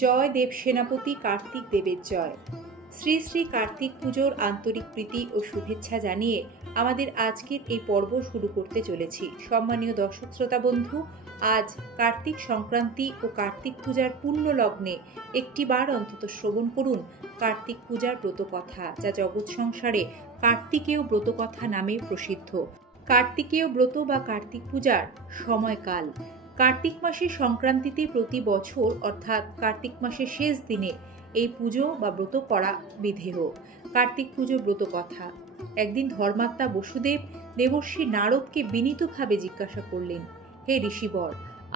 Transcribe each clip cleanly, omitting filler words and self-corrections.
জয় দেব সেনাপতি কার্তিক দেবের জয়। শ্রী শ্রী কার্তিক পুজোর আন্তরিক প্রীতি ও শুভেচ্ছা জানিয়ে আমাদের আজকের এই পর্ব শুরু করতে চলেছি। সম্মানীয় দর্শক শ্রোতা বন্ধু, আজ কার্তিক সংক্রান্তি ও কার্তিক পূজার পূর্ণ লগ্নে একটিবার অন্তত শ্রবণ করুন কার্তিক পূজার ব্রতকথা, যা জগৎ সংসারে কার্তিকেয় ব্রতকথা নামে প্রসিদ্ধ। কার্তিকেয় ব্রত বা কার্তিক পূজার সময়কাল কার্তিক মাসের সংক্রান্তিতে প্রতি বছর অর্থাৎ কার্তিক মাসের শেষ দিনে এই পুজো বা ব্রত করা বিধেয়। কার্তিক পুজো ব্রত কথা। একদিন ধর্মাত্মা বসুদেব দেবর্ষি নারদকে বিনীতভাবে জিজ্ঞাসা করলেন, হে ঋষিবর,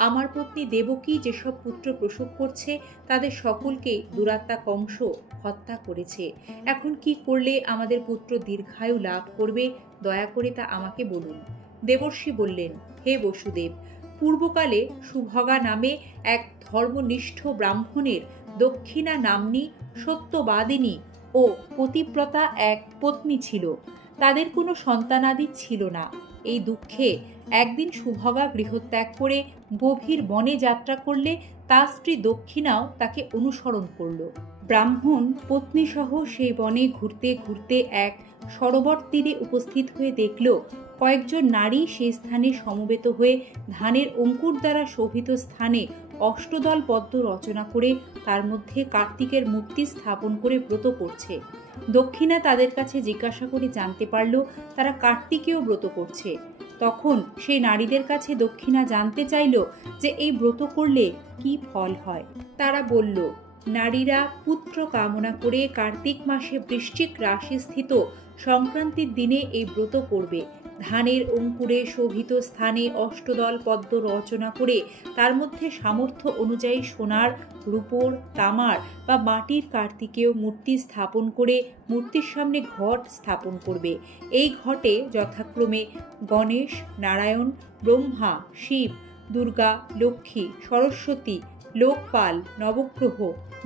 আমার পত্নী দেবকী যেসব পুত্র প্রসব করছে তাদের সকলকেই দুরাত্মা কংস হত্যা করেছে। এখন কি করলে আমাদের পুত্র দীর্ঘায়ু লাভ করবে, দয়া করে তা আমাকে বলুন। দেবর্ষি বললেন, হে বসুদেব, পূর্বকালে সুভগা নামে এক ধর্মনিষ্ঠ ব্রাহ্মণের দক্ষিণা নাম্নী সত্যবাদিনী ও পতিব্রতা এক পত্নী ছিল। তাদের কোনো সন্তানাদি ছিল না। এই দুঃখে একদিন সুভগা গৃহত্যাগ করে গভীর বনে যাত্রা করলে তার স্ত্রী দক্ষিণাও তাকে অনুসরণ করল। ব্রাহ্মণ পত্নীসহ সেই বনে ঘুরতে ঘুরতে এক সরোবর তীরে উপস্থিত হয়ে দেখল কয়েকজন নারী সেই স্থানে সমবেত হয়ে ধানের অঙ্কুর দ্বারা শোভিত স্থানে অষ্টদল পদ্ম রচনা করে তার মধ্যে কার্তিকের মূর্তি স্থাপন করে ব্রত করছে। দক্ষিণা তাদের কাছে জিজ্ঞাসা করে জানতে পারল তারা কার্তিকেয় ব্রত করছে। তখন সেই নারীদের কাছে দক্ষিণা জানতে চাইল যে এই ব্রত করলে কি ফল হয়। তারা বলল, নারীরা পুত্র কামনা করে কার্তিক মাসে বৃশ্চিক রাশি স্থিত সংক্রান্তির দিনে এই ব্রত করবে। ধানের অঙ্কুরে শোভিত স্থানে অষ্টদল পদ্ম রচনা করে তার মধ্যে সামর্থ্য অনুযায়ী সোনার, রূপোর, তামার বা মাটির কার্তিকেয় মূর্তি স্থাপন করে মূর্তির সামনে ঘট স্থাপন করবে। এই ঘটে যথাক্রমে গণেশ, নারায়ণ, ব্রহ্মা, শিব, দুর্গা, লক্ষ্মী, সরস্বতী, লোকপাল, নবগ্রহ,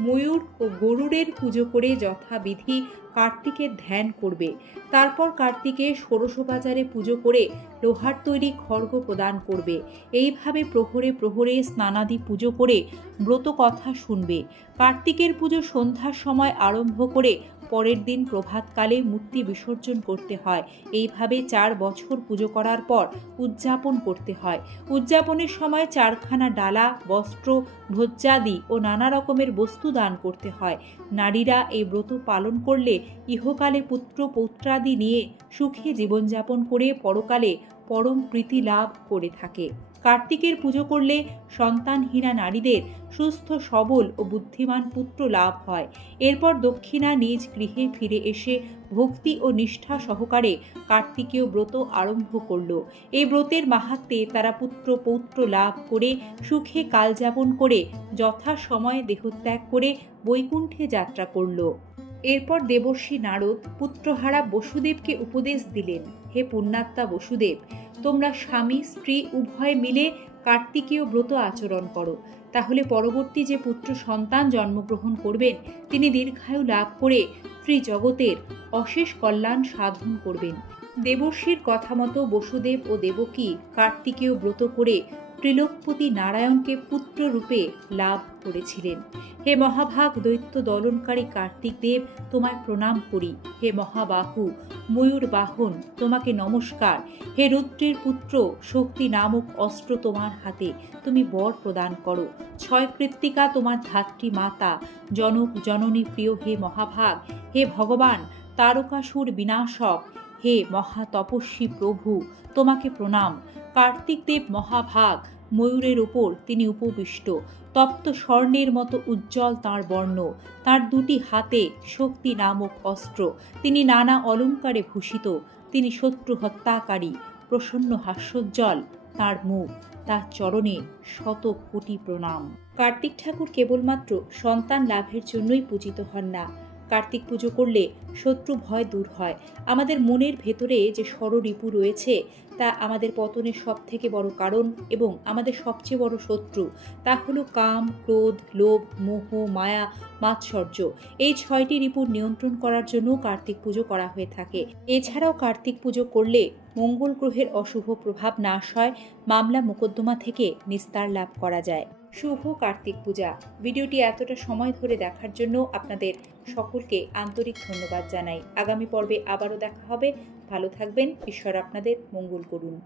ময়ূর ও গরুড়ের পুজো করে যথাবিধি কার্তিকের ধ্যান করবে। তারপর কার্তিকের ষোড়শোপচারে পুজো করে লোহার তৈরি খড়গ প্রদান করবে। এইভাবে প্রহরে প্রহরে স্নানাদি পুজো করে ব্রত কথা শুনবে। কার্তিকের পুজো সন্ধ্যার সময় আরম্ভ করে পরের দিন প্রভাতকালে মূর্তি বিসর্জন করতে হয়। এইভাবে 4 বছর পুজো করার পর উদযাপন করতে হয়। উদযাপনের সময় 4খানা ডালা, বস্ত্র, ভোজ্যাদি ও নানা রকমের বস্তু দান করতে হয়। নারীরা এই ব্রত পালন করলে ইহকালে পুত্র পৌত্রাদি নিয়ে সুখে জীবনযাপন করে পরকালে পরম প্রীতি লাভ করে থাকে। কার্তিকের পুজো করলে সন্তানহীনা নারীদের সুস্থ সবল ও বুদ্ধিমান পুত্র লাভ হয়। এরপর দক্ষিণা নিজ গৃহে ফিরে এসে ভক্তি ও নিষ্ঠা সহকারে কার্তিকেয় ব্রত আরম্ভ করল। এই ব্রতের মাহাত্ম্যে তারা পুত্র পৌত্র লাভ করে সুখে কালযাপন করে যথাসময়ে দেহত্যাগ করে বৈকুণ্ঠে যাত্রা করল। এরপর দেবর্ষি নারদ পুত্রহারা বসুদেবকে উপদেশ দিলেন, হে পুণ্যাত্মা বসুদেব, তোমরা স্বামী স্ত্রী উভয় মিলে কার্তিকেয় ব্রত আচরণ করো। তাহলে পরবর্তী যে পুত্র সন্তান জন্মগ্রহণ করবেন তিনি দীর্ঘায়ু লাভ করে ত্রিজগতের অশেষ কল্যাণ সাধন করবেন। দেবর্ষির কথা মতো বসুদেব ও দেবকী কার্তিকেয় ব্রত করে ত্রিলোকপতি নারায়ণকে পুত্র রূপে লাভ করেছিলেন। হে মহাভাগ দৈত্য দলনকারী কার্তিক দেব, তোমায় প্রণাম করি। হে মহাবাহু ময়ূর বাহন, তোমাকে নমস্কার। হে রুদ্রের পুত্র, শক্তি নামক অস্ত্র তোমার হাতে, তুমি বর প্রদান করো। 6 কৃত্তিকা তোমার ধাত্রী মাতা, জনক জননী প্রিয় হে মহাভাগ। হে ভগবান তারকাসুর বিনাশক, হে মহাতপস্বী প্রভু, তোমাকে প্রণাম। কার্তিক দেব মহাভাগ, ময়ূরের উপর তিনি উপবিষ্ট। তপ্ত স্বর্ণের মতো উজ্জ্বল তাঁর বর্ণ, তাঁর 2টি হাতে শক্তি নামক অস্ত্র, তিনি নানা অলঙ্কারে ভূষিত। তিনি শত্রু হত্যাকারী, প্রসন্ন হাস্যোজ্জ্বল তাঁর মুখ, তার চরণে 100 কোটি প্রণাম। কার্তিক ঠাকুর কেবলমাত্র সন্তান লাভের জন্যই পূজিত হন না। কার্তিক পুজো করলে শত্রু ভয় দূর হয়। আমাদের মনের ভেতরে যে ষড়রিপু রয়েছে তা আমাদের পতনের সবথেকে বড় কারণ এবং আমাদের সবচেয়ে বড় শত্রু, তা হলো কাম, ক্রোধ, লোভ, মোহ, মায়া, মাৎসর্য। এই 6টি রিপুর নিয়ন্ত্রণ করার জন্য কার্তিক পুজো করা হয়ে থাকে। এছাড়াও কার্তিক পুজো করলে মঙ্গল গ্রহের অশুভ প্রভাব নাশ হয়, মামলা মোকদ্দমা থেকে নিস্তার লাভ করা যায়। শুভ কার্তিক পূজা। ভিডিওটি এতটা সময় ধরে দেখার জন্য আপনাদের সকলকে আন্তরিক ধন্যবাদ জানাই। আগামী পর্বে আবারও দেখা হবে। ভালো থাকবেন। ঈশ্বর আপনাদের মঙ্গল করুন।